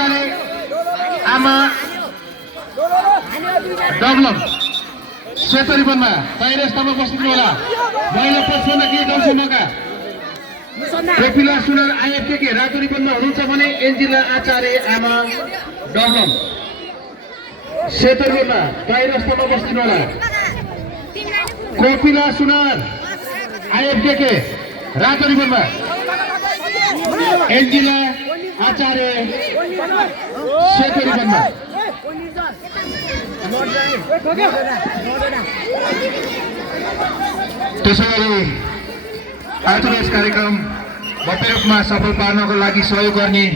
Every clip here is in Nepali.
आचार्य आमा डबलम सेतो रिबनमा बाहिर स्तम्भ बस्नु होला। महिला पक्षमा के गाउँसम्मका कोपिला सुनार आइएफके के रातो रिबनमा हुनुहुन्छ भने एन्जिला आचार्य आमा डबलम सेतो रिबनमा बाहिर स्तम्भ बस्नु होला। कोपिला सुनार आइएफके के रातो रिबनमा एन्जिला आचार्य सेतो रिबनमा। त्यसै गरी आजको यस कार्यक्रम भव्य रूपमा सफल पार्नको लागि सहयोग गर्ने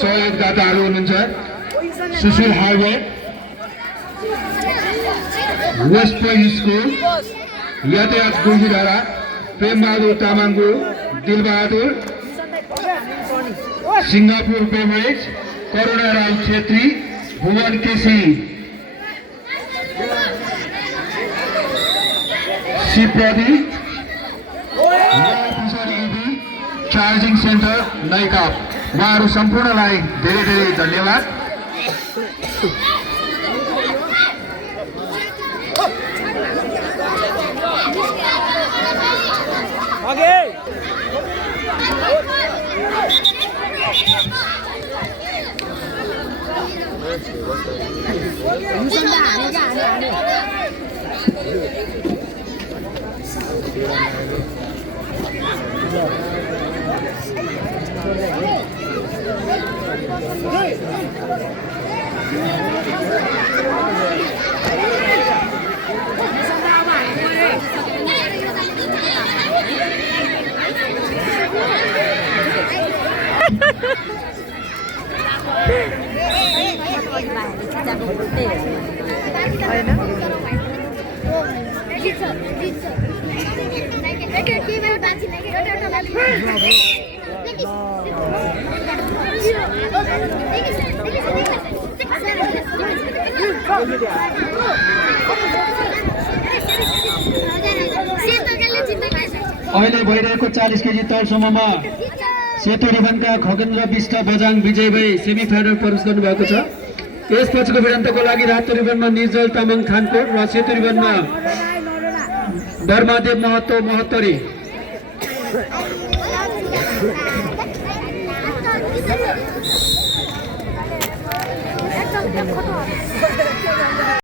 सहयोगदाताहरू हुनुहुन्छ Sushil Harvey, west point school, यातायात गुल्जीधारा, प्रेमबहादुर तामाङको, दिलबहादुर, सिङ्गापुर बेभरेज, करुणा राई छेत्री, भुवन केसी, शिवप्रदी, चार्जिङ सेन्टर नैकाप। उहाँहरू सम्पूर्णलाई धेरै धेरै धन्यवाद। अहिले भइरहेको 40 केजी तौलसम्ममा सेतो रिबनका खगेन्द्र विष्ट बजाङ विजय भई सेमी फाइनल प्रवेश गर्नुभएको छ। यसपछिको भिडन्तको लागि रातो रिबनमा निर्जल तामाङ खानकोट र सेतो रिबनमा धर्मादेव महतो महत्तरी।